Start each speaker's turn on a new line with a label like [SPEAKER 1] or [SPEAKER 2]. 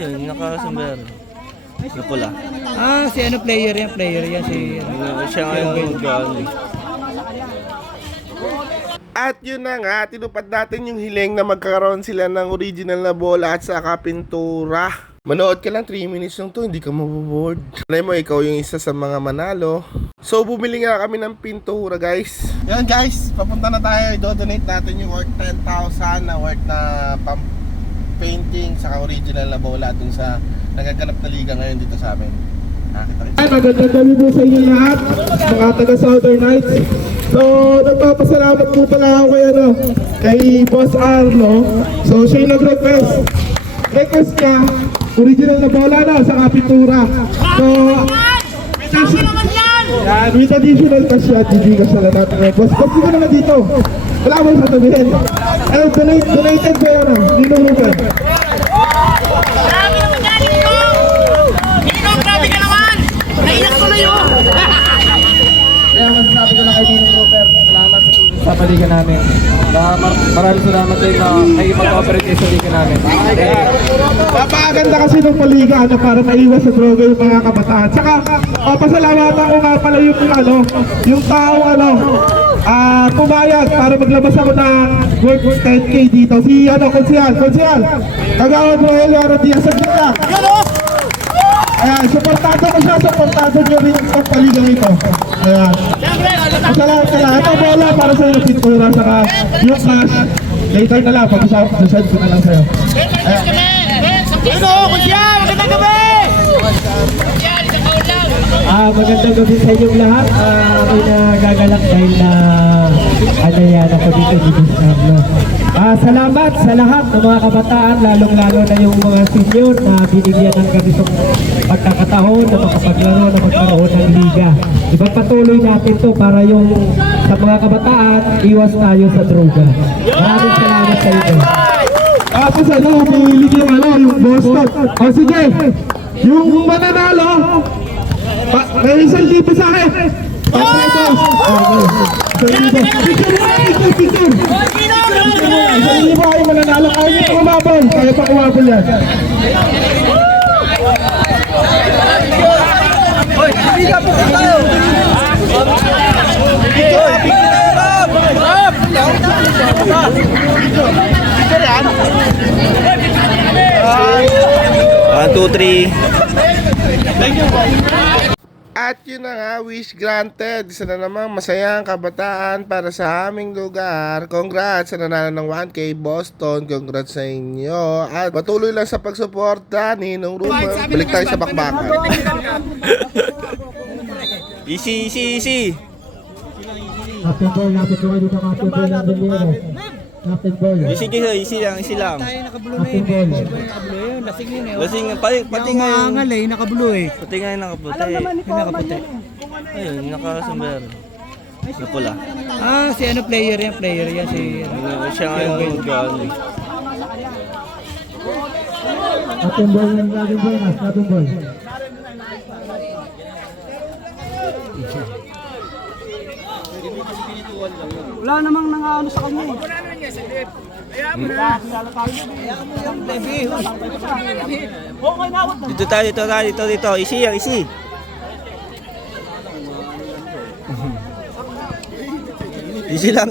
[SPEAKER 1] Yun, naka-sombrero. Na pula.
[SPEAKER 2] Ah, si ano player yan si
[SPEAKER 1] Siya nga yung gano'n.
[SPEAKER 3] At yun na nga, tinupad natin yung hiling na magkakaroon sila ng original na bola at saka pintura. Manood ka lang 3 minutes lang to, hindi ka maboboard. Alam mo, ikaw yung isa sa mga manalo. So, bumili nga kami ng pintura, guys. Yan, guys, papunta na tayo. I-donate natin yung worth 10,000 na worth na painting saka original na bola dun sa nagaganap na liga ngayon dito sa amin. Ay, magandang gabi po sa inyo lahat, mga taga Southern Knights. So, nagpapasalamat po pala ako kay Boss Arlo. So, siya yung nag-request. Request niya, original na bola na sa pintura. So, yan, with additional cash yan, bibigyan siya na natin. Boss, ba't ka naman dito? Wala mo yung sasabihin. Ano, donated ko yun, Ninong Ruben.
[SPEAKER 4] Grabe naman yan, Ninong! Ninong, grabe ka naman! Naiyak ko na yun!
[SPEAKER 2] Kaya masasabi ko lang kay Ninong Ruben, salamat sa tulong sa paligan namin. Maraming salamat din na kayo mag-operate kayo sa liga namin.
[SPEAKER 3] Napakaganda kasi ng paliga para maiwas sa droga yung mga kabataan. Saka, pasalamatan ko nga pala yung taong pumayag para maglabas ako ng worth 10K dito. Si Konsyal. Kagawad Roel Yaro Diaz sa gitna. Ayan, supportado ko siya, supportado nyo rin ang paligang ito. Ayan. Masalamat ka lang. Ito bola para sa yung pintura, saka yung cash. Later na lang, pag-usap ko na lang sa'yo.
[SPEAKER 4] Ito, Kusyal! Magandang gabi! Kusyal, isang kaon lang!
[SPEAKER 2] Magandang gabi sa inyong lahat. Ako'y nagagalak dahil na yan ako dito di Bisnablo. Salamat sa lahat ng mga kabataan, lalong-lalo na yung mga senior na binigyan ng ganitong pagkakataon na makapaglaro na magkaroon ng liga. Ipagpatuloy natin to para yung sa mga kabataan, iwas tayo sa droga. Maraming salamat sa inyo.
[SPEAKER 3] Tapos pumilig yung Boston. O sige, yung mananalo, may 1,000 sa akin. Pesos. Picture. 1,000 ay mananalo. Kaya pa kumabol. Kaya pa kumabol yan.
[SPEAKER 1] Hoy, hindi ka po tayo! One, two, three.
[SPEAKER 3] At yun na nga, wish granted. Isa na namang masayang kabataan para sa aming lugar. Congrats sa nanalo ng 1K Boston. Congrats sa inyo. At patuloy lang sa pagsuporta ni Ninong Ruben. Balik tayo sa bakbakan.
[SPEAKER 1] Easy.
[SPEAKER 2] Captain Boy dito, Captain Boy ng Billero. Captain Boy.
[SPEAKER 1] Easy lang.
[SPEAKER 2] Captain Boy.
[SPEAKER 4] Lasing yun eh.
[SPEAKER 1] Lasing, pati nga yung...
[SPEAKER 2] nakabulo eh.
[SPEAKER 1] Pati nga yung nakaputi. Ayun, naka-sombrero. Na pula.
[SPEAKER 2] Ah, si ano player yan si
[SPEAKER 1] Siya nga yung gano'n.
[SPEAKER 2] Captain Boy ng Captain Boy.
[SPEAKER 4] Wala namang nangaano sa kanya eh.
[SPEAKER 1] Dito. Easy. Easy lang.